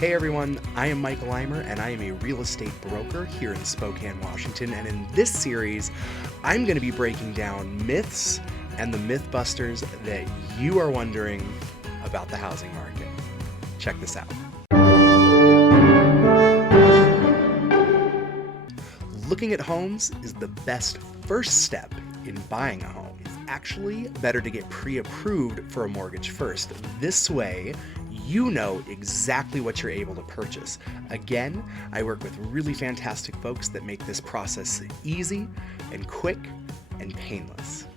Hey everyone, I am Michael Eimer and I am a real estate broker here in Spokane, Washington. And in this series, I'm going to be breaking down myths and the mythbusters that you are wondering about the housing market. Check this out. Looking at homes is the best first step in buying a home. It's actually better to get pre-approved for a mortgage first. This way, you know exactly what you're able to purchase. Again, I work with really fantastic folks that make this process easy and quick and painless.